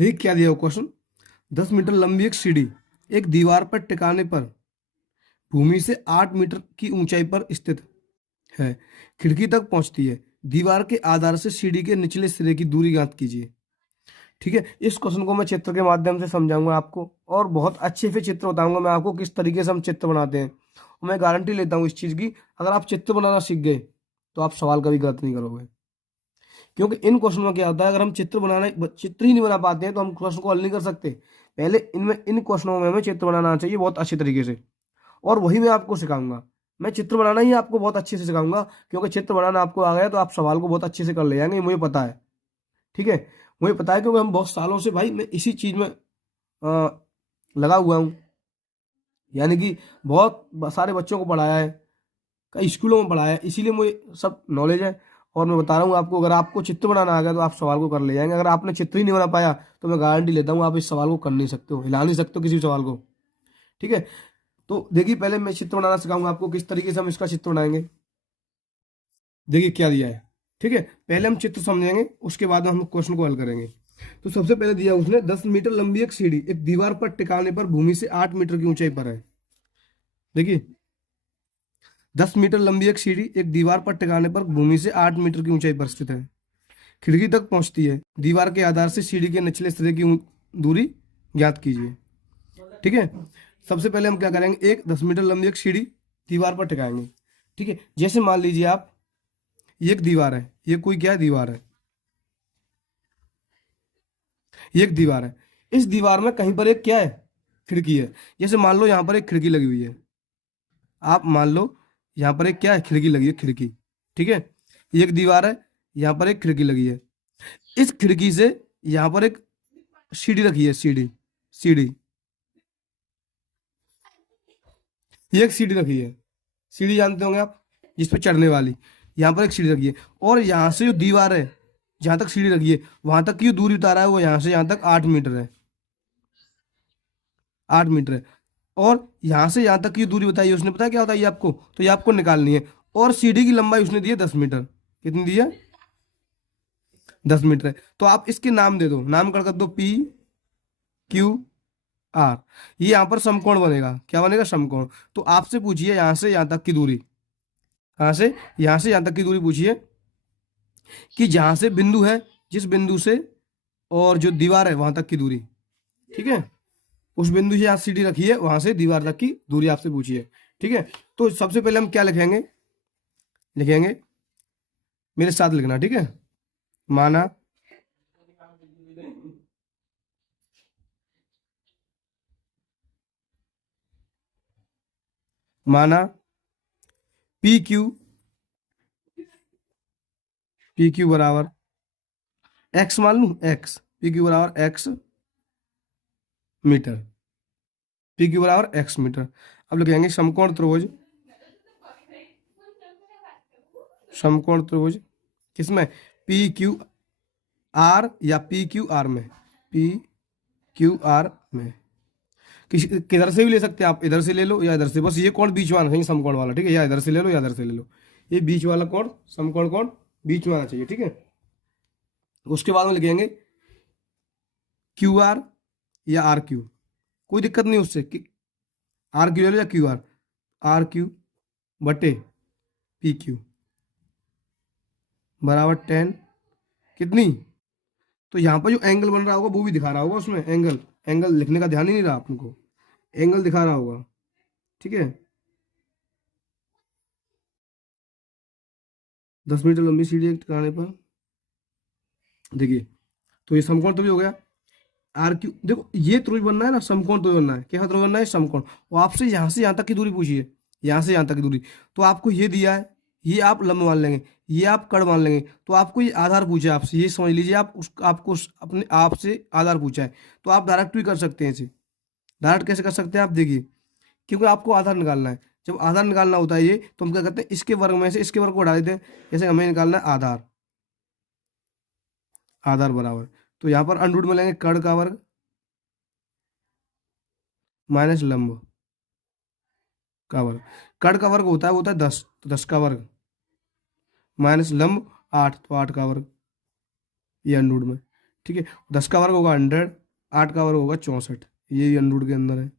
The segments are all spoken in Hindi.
देखिए क्या दिया क्वेश्चन। 10 मीटर लंबी एक सीढ़ी एक दीवार पर टिकाने पर भूमि से 8 मीटर की ऊंचाई पर स्थित है, खिड़की तक पहुंचती है। दीवार के आधार से सीढ़ी के निचले सिरे की दूरी ज्ञात कीजिए। ठीक है, इस क्वेश्चन को मैं चित्र के माध्यम से समझाऊंगा आपको, और बहुत अच्छे से चित्र बताऊंगा मैं आपको किस तरीके से हम चित्र बनाते हैं। और मैं गारंटी लेता हूँ इस चीज की, अगर आप चित्र बनाना सीख गए तो आप सवाल कभी गलत नहीं करोगे। क्योंकि इन क्वेश्चन में क्या होता है, अगर हम चित्र ही नहीं बना पाते हैं तो हम क्वेश्चन को हल नहीं कर सकते। पहले इन क्वेश्चनों में हमें चित्र बनाना चाहिए बहुत अच्छे तरीके से, और वही मैं आपको सिखाऊंगा। मैं चित्र बनाना ही आपको बहुत अच्छे से सिखाऊंगा, क्योंकि चित्र बनाना आपको आ गया तो आप सवाल को बहुत अच्छे से कर ले जाएंगे, मुझे पता है। ठीक है, मुझे पता है, क्योंकि हम बहुत सालों से भाई मैं इसी चीज में लगा हुआ हूँ। यानी कि बहुत सारे बच्चों को पढ़ाया है, कई स्कूलों में पढ़ाया है, इसीलिए मुझे सब नॉलेज है। और मैं बता रहा हूँ आपको, अगर आपको चित्र बनाना आ गया तो आप सवाल को कर ले जाएंगे। अगर आपने चित्र ही नहीं बना पाया तो मैं गारंटी लेता हूँ आप इस सवाल को कर नहीं सकते हो, हिला नहीं सकते हो किसी भी सवाल को। ठीक है, तो देखिए पहले मैं चित्र बनाना सिखाऊंगा आपको किस तरीके से हम इसका चित्र बनाएंगे। देखिए क्या दिया है। ठीक है, पहले हम चित्र समझेंगे, उसके बाद हम क्वेश्चन को हल करेंगे। तो सबसे पहले दिया उसने 10 मीटर लंबी एक सीढ़ी एक दीवार पर टिकाने पर भूमि से 8 मीटर की ऊंचाई पर है। देखिए 10 मीटर लंबी एक सीढ़ी एक दीवार पर टिकाने पर भूमि से 8 मीटर की ऊंचाई पर स्थित है, खिड़की तक पहुंचती है। दीवार के आधार से सीढ़ी के निचले सिरे की दूरी ज्ञात कीजिए। ठीक है, सबसे पहले हम क्या करेंगे, एक 10 मीटर लंबी एक सीढ़ी दीवार पर टिकाएंगे। ठीक है, जैसे मान लीजिए आप, ये एक दीवार है, ये कोई क्या है, दीवार है, ये एक दीवार है। इस दीवार में कहीं पर एक क्या है, खिड़की है। जैसे मान लो यहाँ पर एक खिड़की लगी हुई है, आप मान लो यहाँ पर एक क्या है, खिड़की लगी है, खिड़की। ठीक है, ये एक दीवार है, यहाँ पर एक खिड़की लगी है। इस खिड़की से यहाँ पर एक सीढ़ी रखी है, सीढ़ी सीढ़ी ये एक सीढ़ी रखी है, सीढ़ी जानते होंगे आप, जिस पर चढ़ने वाली। यहाँ पर एक सीढ़ी रखी है, और यहाँ से जो दीवार है, जहाँ तक सीढ़ी रखी है वहां तक की जो दूरी उतारा है वो यहाँ से यहाँ तक 8 मीटर है, 8 मीटर है। और यहाँ से यहाँ तक की दूरी बताई है उसने, पता है क्या बताइए आपको, तो ये आपको निकालनी है। और सीढ़ी की लंबाई उसने दी है 10 मीटर। कितनी दी है, 10 मीटर है। तो आप इसके नाम दे दो, नाम कर दो PQR। ये यहाँ पर समकोण बनेगा, क्या बनेगा, समकोण। तो आपसे पूछिए यहाँ से यहाँ तक की दूरी, कहाँ से, यहाँ से यहाँ तक की दूरी पूछिए, कि जहाँ से बिंदु है, जिस बिंदु से और जो दीवार है वहां तक की दूरी। ठीक है, उस बिंदु से यहाँ सीढ़ी रखी है वहां से दीवार तक की दूरी आपसे पूछी है। ठीक है, तो सबसे पहले हम क्या लिखेंगे, लिखेंगे, मेरे साथ लिखना। ठीक है, माना माना पी क्यू बराबर एक्स, मान लू एक्स, PQ बराबर एक्स मीटर, PQ बराबर एक्स मीटर। अब लिखेंगे समकोण त्रिभुज, समकोण त्रिभुज किसमें, PQR या PQR में, PQR में। किसी किधर से भी ले सकते हैं आप, इधर से ले लो या इधर से, बस ये कोण बीच में आना चाहिए, समकोण वाला। ठीक है, या इधर से ले लो या इधर से ले लो, ये बीच वाला कोण, समकोण कोण बीच में आना चाहिए। ठीक है, उसके बाद में लिखेंगे QR या RQ, कोई दिक्कत नहीं उससे, कि RQ ले लो या QR, RQ बटे PQ बराबर 10 कितनी। तो यहाँ पर जो एंगल बन रहा होगा वो भी दिखा रहा होगा उसमें, एंगल, एंगल लिखने का ध्यान ही नहीं रहा आपको, एंगल दिखा रहा होगा। ठीक है, 10 मीटर लंबी सीढ़ी एक टिकाने पर, देखिए तो ये समकोण तो भी हो गया। RQ देखो, ये त्रिभुज बनना है ना, समकोण त्रिभुज बनना है, क्या त्रिभुज बनना है, समकोण। और आपसे यहाँ से यहाँ तक की दूरी पूछी है, यहाँ से यहाँ तक की दूरी, तो आपको ये दिया है, ये आप लंब मान लेंगे, ये आप कड़ मान लेंगे। तो आपको ये आधार पूछा है आपसे, ये समझ लीजिए आप आपको अपने आप से आधार पूछा है, तो आप डायरेक्ट भी कर सकते हैं इसे। डायरेक्ट कैसे कर सकते हैं आप, देखिए, क्योंकि आपको आधार निकालना है। जब आधार निकालना होता है ये, तो हम क्या करते हैं, इसके वर्ग में से इसके वर्ग को हटा देते हैं। जैसे हमें निकालना है आधार, आधार बराबर, तो यहाँ पर अंडर रूट में लेंगे कड़ का वर्ग माइनस लंब का वर्ग। कड़ का वर्ग होता है, वो होता है 10, तो 10 का वर्ग माइनस लंब 8, तो 8 का वर्ग, ये अंडर रूट में। ठीक है। 10 का वर्ग होगा 100, 8 का वर्ग होगा 64, ये अंडर के अंदर है।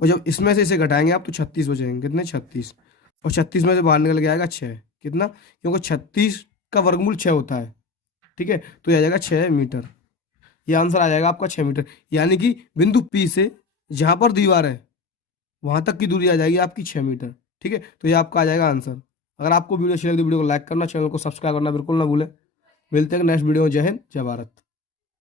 और जब इसमें से इसे घटाएंगे आप तो 36 बचेंगे, कितने 36, और 36 में से बाहर निकल के आएगा 6, कितना, क्योंकि 36 का वर्गमूल 6 होता है, ठीक है, तो ये आ जाएगा 6 मीटर। ये आंसर आ जाएगा आपका 6 मीटर, यानी कि बिंदु पी से जहां पर दीवार है वहां तक की दूरी आ जाएगी आपकी 6 मीटर, ठीक है। तो ये आपका आ जाएगा आंसर। अगर आपको वीडियो अच्छी लगी तो वीडियो को लाइक करना, चैनल को सब्सक्राइब करना बिल्कुल ना भूलें। मिलते हैं नेक्स्ट वीडियो में। जय हिंद, जय भारत।